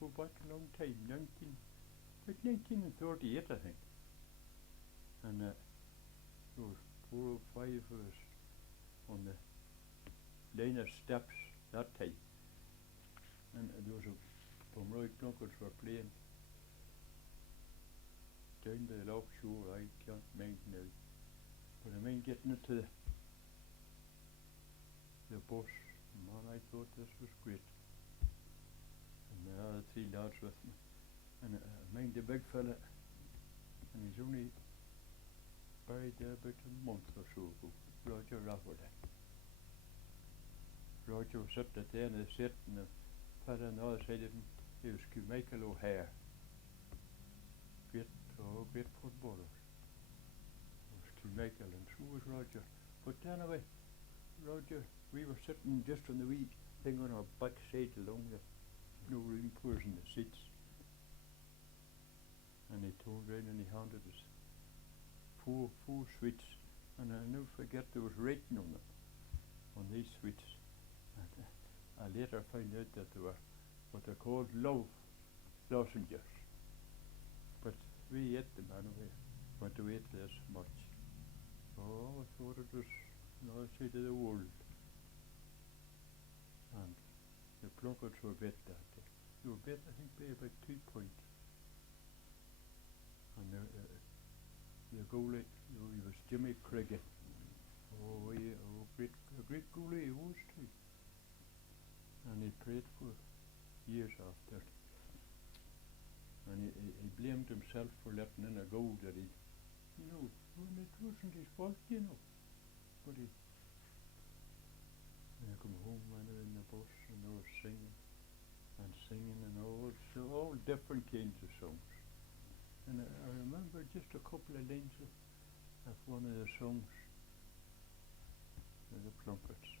go back a long time, like 1938, I think. And there was 4 or 5 of us on the line of steps that time. And there was Pomroy Plunkets were playing down the Lough Shore. I can't mind now. But I mind getting it to the bus. Man, I thought this was great. And there are 3 lads with me. And I mind the big fella, and he's only buried there about a month or so ago, Roger Rafferty. Roger was sitting at the end of the set, and the fella on the other side of him, he was Michael O'Hare. Great footballers. It was Michael, and so was Roger. But anyway, Roger, we were sitting just on the wee thing on our back side along the no room for us in the seats. And he turned round and he handed us four sweets, and I'll never forget there was writing on them, on these sweets. And I later found out that they were what they called love lozenges. But we ate them anyway, went away to this much. Oh, I thought it was another side of the world. And the Plunkets were beat that day. They were beat, I think, by about 2 points. And the goalie, he was Jimmy Craigie. Oh, yeah, a great goalie he was too. And he played for years after. And he blamed himself for letting in a goal that he, when it wasn't his fault, But he come home when they were in the bus and they were singing and all different kinds of songs. And I remember just a couple of lines of one of the songs of the Plunkets.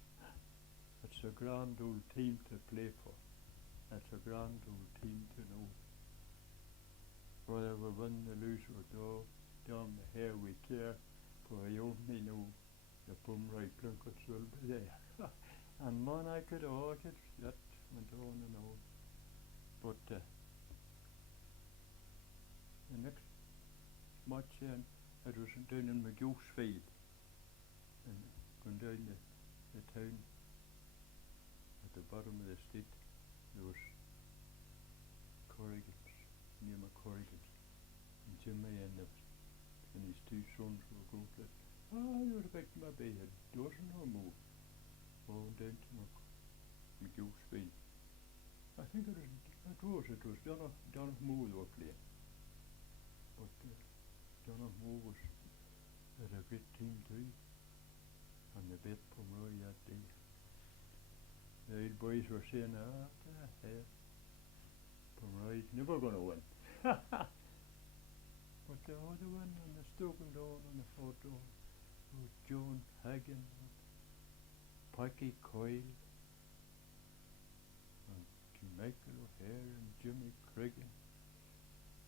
It's a grand old team to play for. It's a grand old team to know. Whether we win or lose or draw, down the hair we care, for I only know the Pomroy Plunkets will be there. And man, I could argue that went on and on. But the next match then, it was down in McGuffsfield, and going down the town at the bottom of the street, there was Corrigan's, near McCorrigan's, and Jimmy and his 2 sons were going to, they were about maybe a dozen or more, all down to McGuffsfield. I think it was Donald Moore they were playing. But Donald Moore had a great team too, and they beat Pomroy that day. The old boys were saying, Pomroy's never going to win. But they had to win, and they Stoke and Dawn and they fought on. There was John Hagan, and Packy Coyle, and Michael O'Hare, and Jimmy Craigie,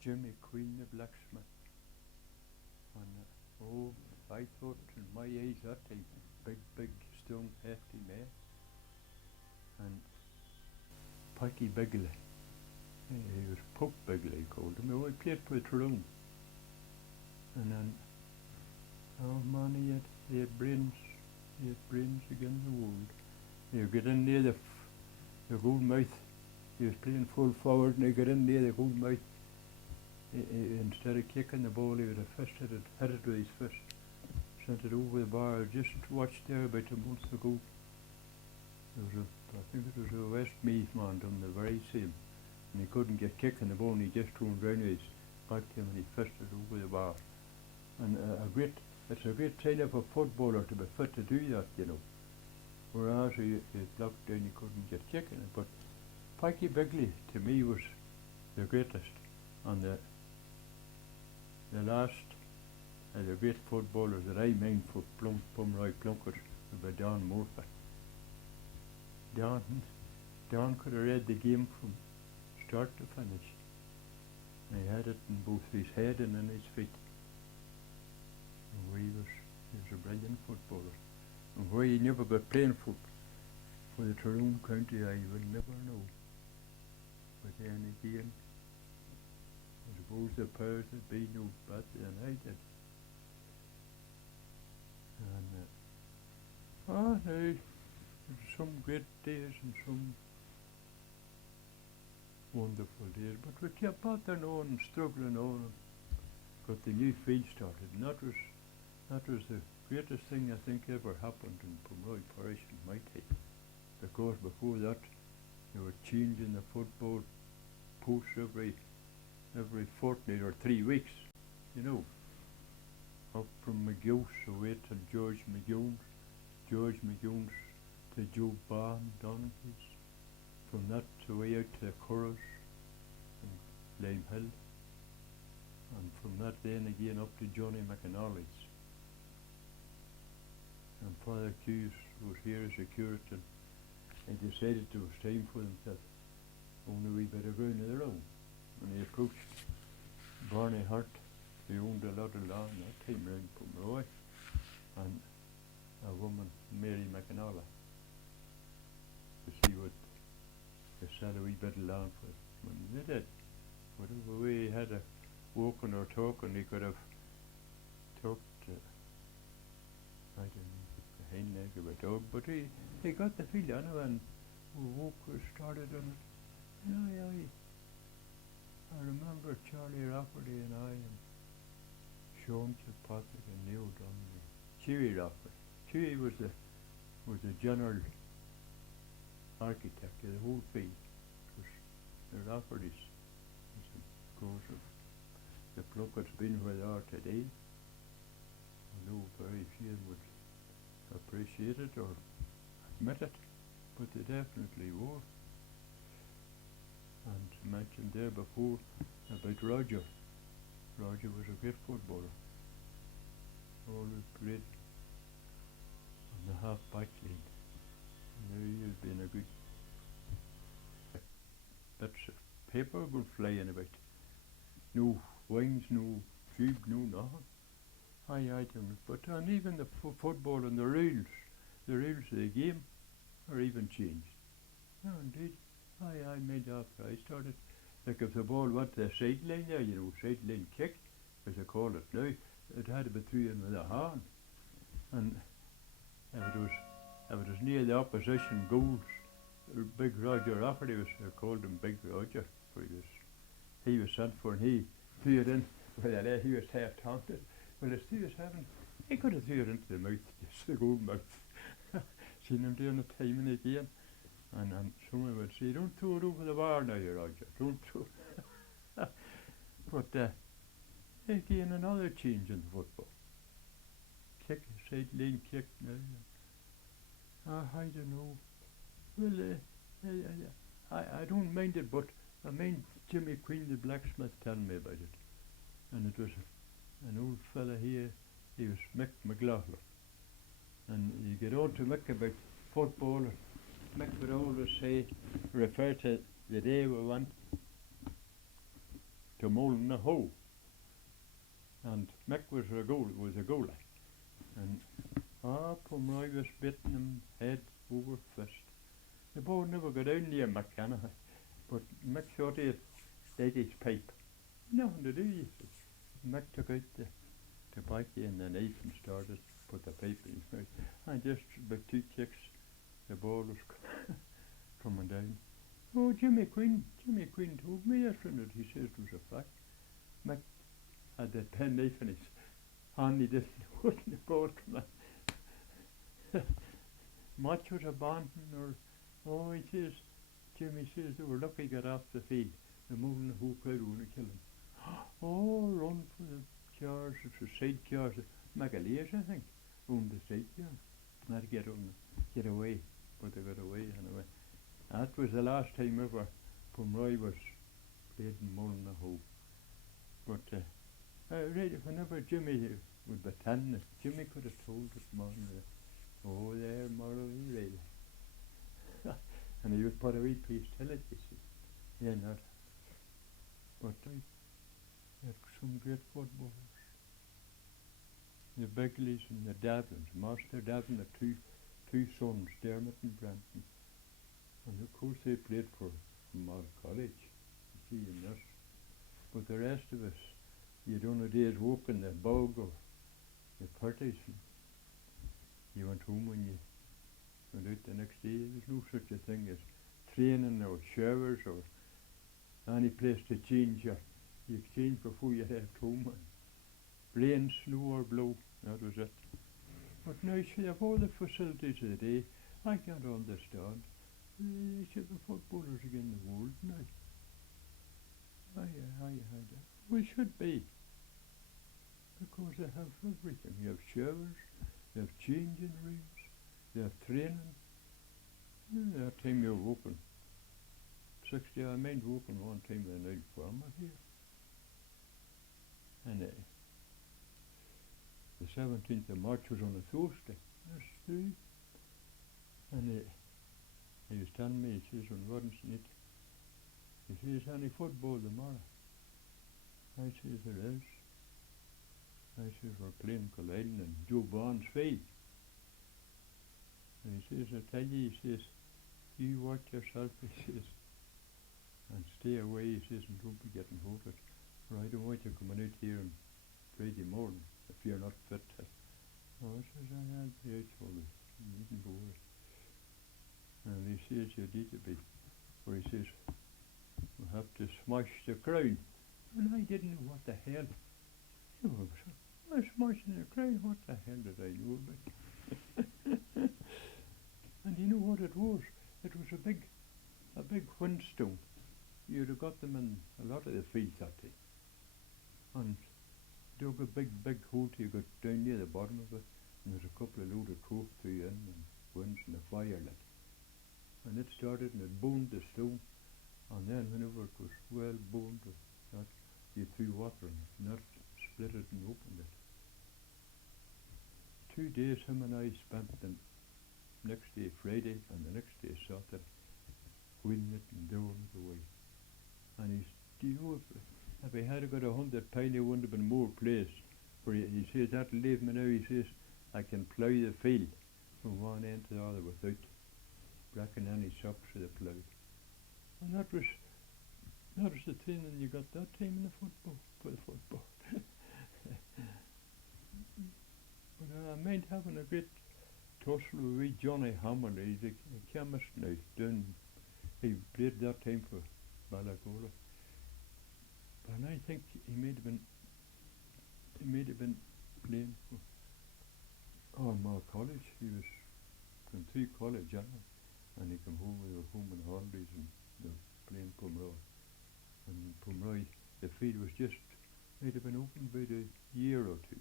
Jimmy Queen the blacksmith. And I thought in my age that time, big, strong, hefty man. And Packy Bigley, he was Pup Bigley, he called him. He played for Tyrone. And then, oh man, he had brains against the world. You get in near the goal mouth, he was playing full forward, and he got in near the goal mouth. Instead of kicking the ball, he would have hit it with his fist, sent it over the bar. I just watched there about a month ago. I think it was a Westmeath man done the very same, and he couldn't get kicking the ball, and he just turned round his back to him and he fisted it over the bar. And it's a great sign of a footballer to be fit to do that, Whereas he blocked down, he couldn't get kicking it. But Packy Bigley, to me, was the greatest, and the last of the great footballers that I mind for Pomroy Plunkets would be Don Murphy. Don could have read the game from start to finish. He had it in both his head and in his feet. And he was a brilliant footballer. And why he never got playing for the Tyrone County, I will never know. But then again, I suppose the powers that be knew better than I did. And there's some great days and some wonderful days, but we kept battering on and struggling on and got the new field started, and that was the greatest thing I think ever happened in Pomeroy Parish in my time, because before that they were changing the football posts every fortnight or 3 weeks, you know, up from McGeouse away to George McGeown's to Joe Barn Donaghy's, from that away out to Curras and Lime Hill, and from that then again up to Johnny McAnally's. And Father Hughes was here as a curate, and I decided it was time for them to own a wee bit of ground of their own. And he approached Barney Hart, who owned a lot of land that time round Pomeroy, and a woman, Mary McAnally, to see what they sell a wee bit of land for. And they did. Whatever way he had a walking or talking, he could have talked, I don't know, a hen leg of a dog, but he got the feel on it, and we started on it. I remember Charlie Rafferty and I and Sean Kilpatrick and Neil Donnelly, Cheery Rafferty. Cheery was the general architect of the whole field. The Raffertys, of course, the Pluckett's been where they are today, although very few would appreciate it or admit it, but they definitely were. And mentioned there before about Roger. Roger was a great footballer, always played on the half-back line. He has been a good bits of paper go flying about. No wings, no tube, no nothing. I don't know. But and even the football and the rules of the game are even changed. No, indeed. I made after I started. Like if the ball went to the sideline there, sideline kick, as they call it now, it had to be through in with a hand. And if it was near the opposition goals, Big Roger Rafferty they called him Big Roger, for he was sent for and he threw it in with a leg. He was half-taunted. Well, as through as heaven, he could have threw it into the mouth, just the gold mouth. Seen him doing it time and again. And someone would say, don't throw it over the bar now, Roger, don't throw it. But again, another change in football. Kick, sideline kick now. I don't know. Well, I don't mind it, but I mind Jimmy Queen, the blacksmith, telling me about it. And it was an old fella here, he was Mick McLaughlin. And you get on to Mick about football, Mick would always refer to the day we went to Moulinahoe. And Mick was a goalie. And Pomeroy was beating him head over fist. The ball never got down near Mick, but Mick thought he'd take his pipe. Nothing to do, you see. Mick took out the tobacco and the knife and started to put the pipe in his mouth. And just about 2 kicks, the ball was coming down. Oh, Jimmy Queen told me yesterday, he says it was a fact. Mick had the pen knife in his hand, he wouldn't the ball come in. Much was a banting he says, Jimmy says they were lucky he got off the field. The Moulinahoe crowd were going to kill him. Oh, run for the cars, it was side cars. Magaliers, I think, owned the side cars. And had to get away, but they got away anyway. That was the last time ever Pomeroy was played in Moulinahoe. But whenever Jimmy would be telling it, Jimmy could have told us more. Oh, there, Morrowy, really. And he would put a wee piece till it, you see. Yeah, not. But he had some great footballers. The Begleys and the Davins. Master Davin had two sons, Dermot and Brenton. And of course they played for Mal College. But the rest of us, you done a day's walk in the bog or the parties. You went home when you went out the next day. There's no such a thing as training or showers or any place to change. You change before you left home. And rain, snow or blow, that was it. But now you should have all the facilities of the day. I can't understand. They should be footballers again in the world now. We should be. Because they have everything. You have showers, you have changing rooms, you have training. That time you're walking. 60, I mind walking one time with an old farmer here. And the 17th of March was on a Thursday. That's true. And he was telling me, he says, on Wednesday night, he says, any football tomorrow? I says, there is. I says, we're playing Culloden and Joe Barnes Field. And he says, I tell you, he says, you watch yourself, he says, and stay away, he says, and don't be getting hold of it. Or I don't want you coming out here on Friday morning if you're not fit. Oh, I says, I'll be out for this. You needn't go away. And he says, you need to be. Or he says, we have to smash the crown. And I didn't know what the hell. I smashing the crown, what the hell did I know about? And you know what it was? It was a big whinstone. You'd have got them in a lot of the fields that day. And dug a big hole till you got down near the bottom of it, and there's a couple of load of coke threw in and winds and a fire lit. And it started and it boned the stone, and then whenever it was well boned, that you threw water in it, and that split it and opened it. 2 days him and I spent the next day Friday and the next day Saturday wheeling it and throwing it away. And he's, do you know, if I had got 100 pound, there wouldn't have been more place. For he says, that'll leave me now, he says, I can plough the field from one end to the other without breaking any sops of the plough. And that was the training you got that time in the football, for the football. But I mind having a great tussle with Johnny Hammond. He's a chemist now. He played that time for Balagola. And I think he may have been playing for Armagh College. He was going through college, and he came home. We were home in holidays, and they were playing Pomeroy. And Pomeroy, the field was just might have been open about a year or two.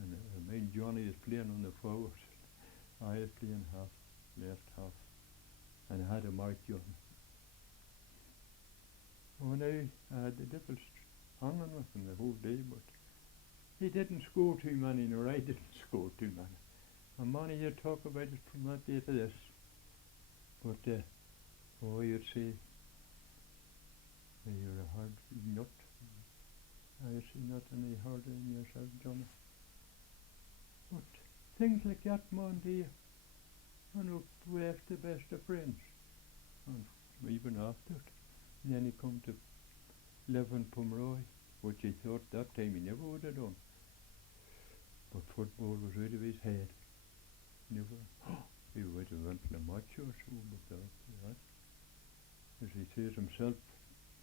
And I mean, Johnny is playing on the forward. I was playing half, left half, and I had a mark Johnny. Oh, now I had the devils hanging with him the whole day, but he didn't score too many, nor I didn't score too many. And money you talk about it from that day to this. But you'd say you're a hard nut. I see not any harder in yourself, Johnny. But things like that, man, dear, and we left the best of friends, and even after it. And then he come to live in Pomeroy, which he thought that time he never would have done. But football was out of his head. Never. He would have went to a match or so, but that. As he says himself,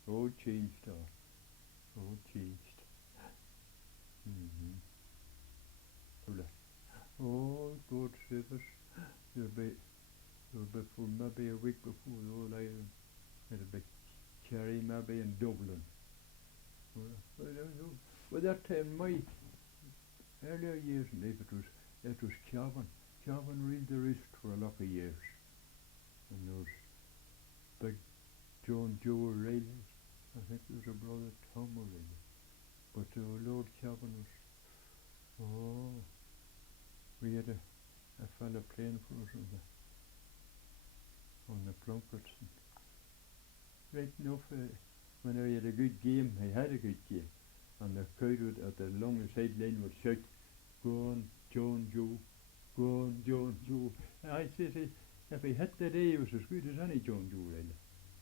all changed, all changed. Oh, God save us. You'll be for maybe a week before the old iron. It'll be Kerry, maybe in Dublin. Well, that time, my earlier years in life, it was Cavan. Cavan ruled the roost for a lot of years. And there was big John Joe O'Reilly. I think there was a brother Tom O'Reilly. But Lord Cavan was, we had a fella playing for us on the Plunkets. Right enough, when I had a good game, I had a good game. And the crowd at the long sideline would shout, go on, John Joe, go on, John Joe. And I said, if he hit the day, he was as good as any John Joe, really.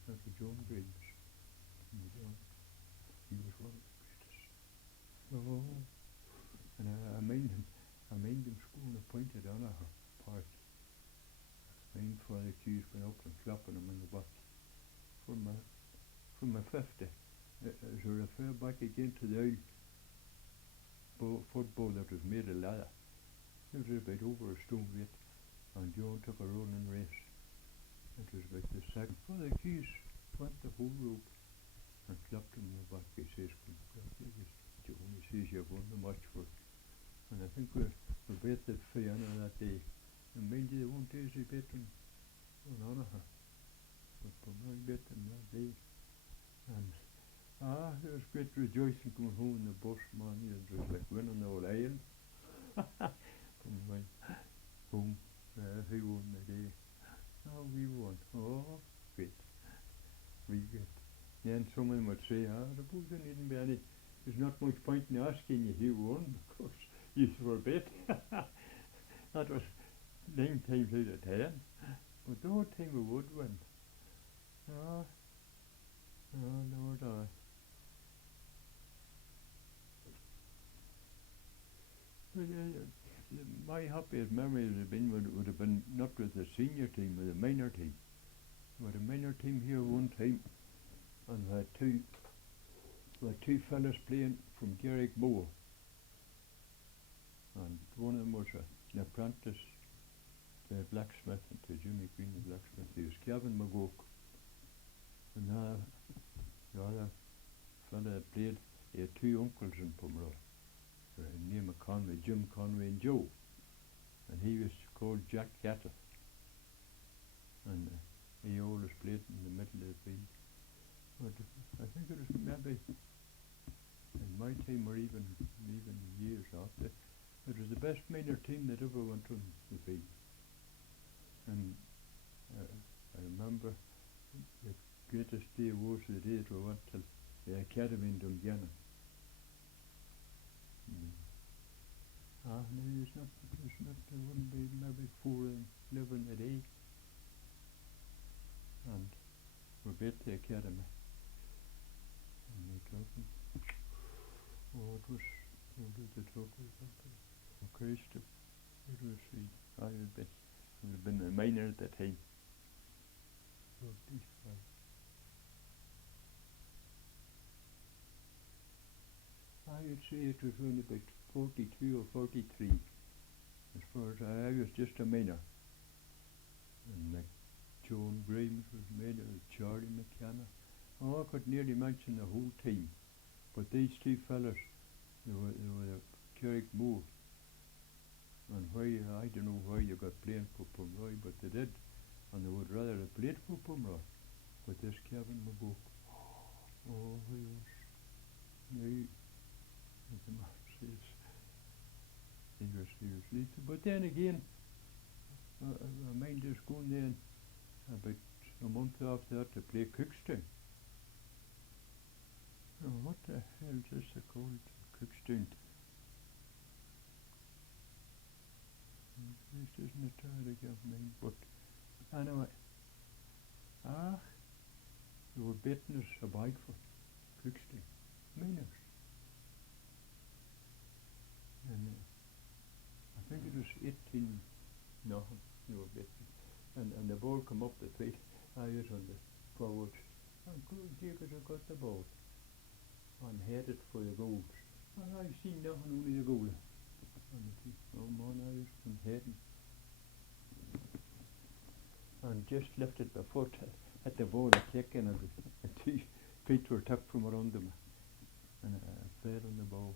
That's what John Graves. he was one of the greatest. Oh, and I mind him school appointed on her part. Mind for the keys went up and clapping him in the back. From my 50. As I refer back again to the old football that was made of leather. It was about over a stone weight, and John took a running race. It was about the second. For the keys went the whole rope and clapped him in the back. He says, congratulations, John. He says, you've won the match for it. And I think we bet the Fiona that day. And mind you, they won't easily bet on Onaha. But I bet them that day. And there was great rejoicing coming home in the bus, man. It was like winning the whole island. From my home, he won the day. Oh, we won. Oh, great. We get. Then someone would say, suppose there needn't be any. There's not much point in asking you who won because you were bet. That was 9 times out of 10. But the whole time we would win. Oh, Lord, But my happiest memories would have been not with the senior team, with the minor team. We had a minor team here one time, and we had two fellas playing from Garrickmore. And one of them was an apprentice to a blacksmith, and to Jimmy Green the blacksmith. He was Kevin McGook. And the other fella that played, he had two uncles in Pomeroy. Name of Conway, Jim Conway and Joe. And he was called Jack Cattle. And he always played in the middle of the field. But I think it was maybe in my time or even years after, it was the best minor team that ever went on the field. And I remember the greatest day was the day that we went to the academy in Dungannon. No, there wouldn't be maybe 4 and 11 a day. And we bet the academy. And we talking. Oh, it was the talk was okay. Christ, it was sweet. I would have been a minor at the time. I would say it was only about 42 or 43. As far as I was just a minor. And like John Grimes was minor, Charlie McKenna. Oh, I could nearly mention the whole team. But these two fellas, they were Carrickmore. And I don't know why they got playing for Pomeroy, but they did. And they would rather have played for Pomeroy. But this Kevin McGook, oh, he was lethal. But then again, I mind just going there about a month after that to play Cookstown. Oh, what the hell is this called? Cookstown. This isn't a tired again, mind. But anyway, they were betting us a bike for Cookstown. Minors. And I think it was 18 nothing they were betting. And the ball come up the field. I was on the forwards. And Jacobs had got the ball and headed for the goals. And I seen nothing, only the goal. And oh man, I was from heading. And just lifted my foot at the ball, a kick, and 2 feet were tucked from around them. And I fell on the ball.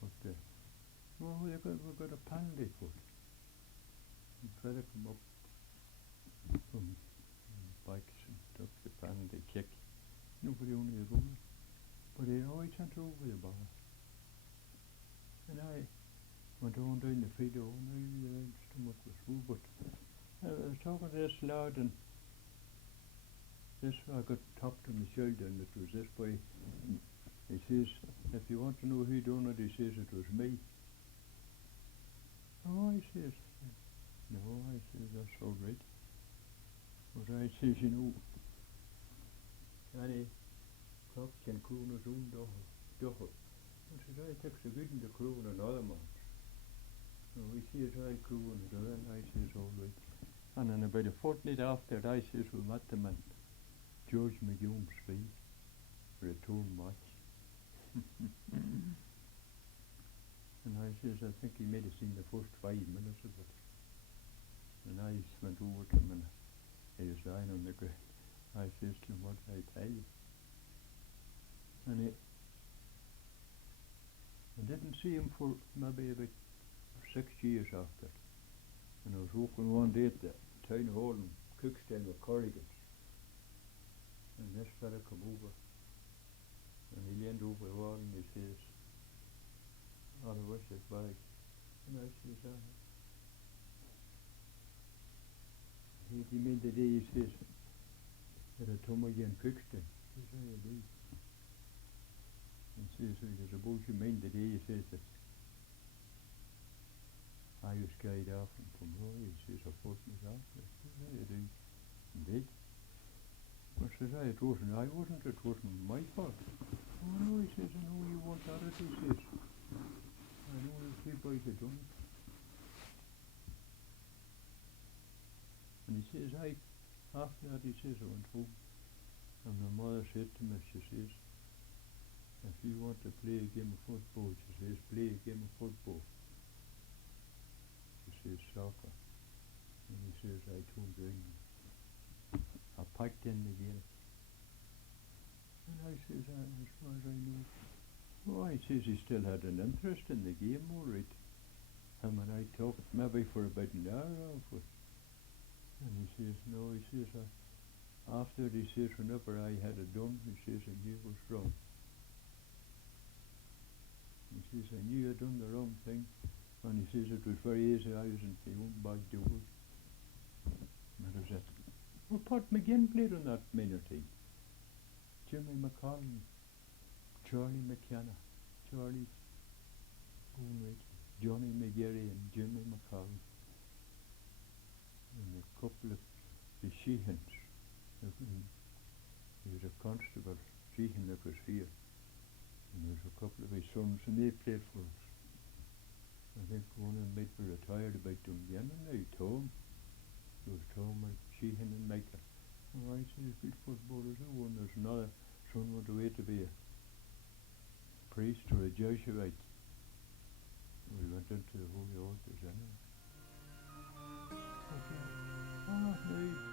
But we got a penalty for it. The fella come up from bikes and took the penalty kick. Nobody only a goal. But he always went over the bar. And I went on down the field, and my stomach was full. But I was talking to this lad, and I got tapped on the shoulder, and it was this way. He says, if you want to know who done it, he says it was me. Oh, I says, no, I says, that's all right. But I says, Danny, Kapten Kroon zo'n dag. En ze zei, ik ze goed in de Kroon en allemaal. Nou, ik zie ze Kroon en hij says all right. And then about a fortnight after, I says, we met them at George McGuinn's Street, return match. And I says, I think he might have seen the first 5 minutes of it. And I went over to him and he was lying on the ground. I says to him, what did I tell you? And I didn't see him for maybe about 6 years after. And I was walking one day at the town hall in Cookstown with Corrigans. And this fella come over. And he leaned over the wall and he says, oh, where's your bag? And I says, he made the day, he says, at a time again Cookstown. He says, I do. And says, I suppose you mean the day, he says, that I was carried off from Roy. He says, I fought myself. I says, I do. Indeed. I says, I wasn't, it wasn't my fault. Oh no, he says, I know you want at it, he says. I know a few boys had done it. And he says, after that, he says, I went home. And my mother said to me, she says, if you want to play a game of football, she says, play a game of football. She says, soccer. And he says, I told her, I packed in the game. And I says, as far as I know, oh, he says he still had an interest in the game, all right. Him and I talked maybe for about an hour of it. And he says, no, he says, after he says, whenever I had it done, he says, I knew it was wrong. He says, I knew I'd done the wrong thing. And he says, it was very easy, I was in my own back door. That was it. Well, Pat McGinn played on that minor team. Jimmy McCollum, Charlie McKenna, Charlie Boonwright, Johnny McGarry and Jimmy McCollum. And a couple of the Sheehans. There was a constable, Sheehan, that was here. And there was a couple of his sons, and they played for us. I think one of them might be retired about Dungannon now, Tom. There was Tom and Sheehan and Michael. Oh, I see good footballers. Oh, and there's another son went away to be a priest or a Jesuit. We went into the Holy Altars anyway. Okay. Oh, no.